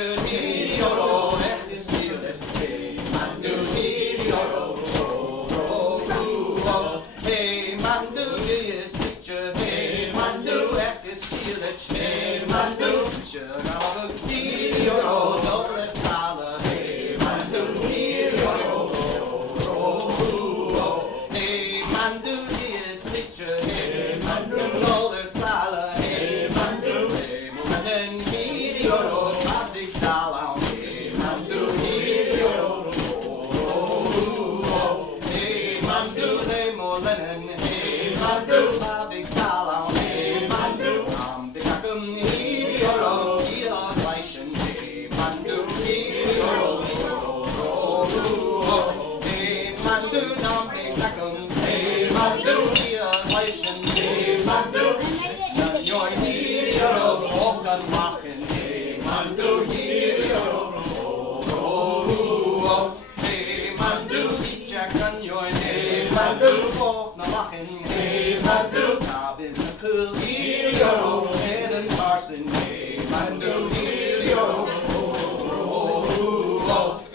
slitje hirioro, echt is stilet. Hey, mandu hirioro, hey, mandu is slitje, hey, mandu, echt is stilet. Hey, mandu, slitje, nou hirioro, no less sala. Hey, mandu hirioro, hey, mandu is slitje, hey, mandu, no less sala. Hey, mandu, hey, molen hirioro, stadig dalau. Hey, mandu hirioro, hey, mandu, le molen, hey, mandu, stadig dalau. Hey, mandu, bitakum hirioro, sila gleichen. Hey, mandu hirioro, hey, mandu, nam bitakum. Hey, mandu, sila gleichen. Hey, mandu, your hirioro, spoken machen. Hey, mandu hirioro, hey, mandu, jacken your hey, mandu, spoken machen. Hey, mandu, cabin the cool hirioro, Helen Carson. Hey, mandu hirioro,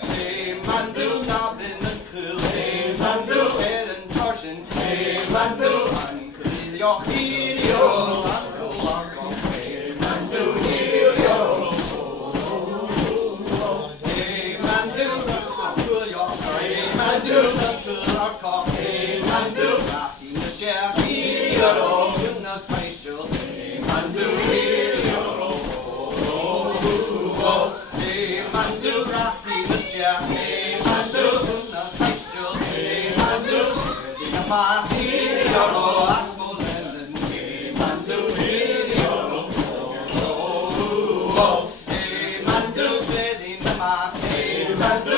hey, mandu, cabin the cool. Hey, mandu, Helen Carson. Hey, mandu, uncool your hirioro, uncool uncle. Hey, mandu hirioro, hey, mandu, uncool your. Hey, mandu, uncool uncle. Hey, mandu, in the chef hirioro, in the facial. Hey, mandu hirioro, hey, mandu, in the chef. Hey, mandu, in the facial. Hey, mandu, in the ma hirioro, asmolen. Hey, mandu hirioro, hey, mandu, in the ma. Hey, mandu,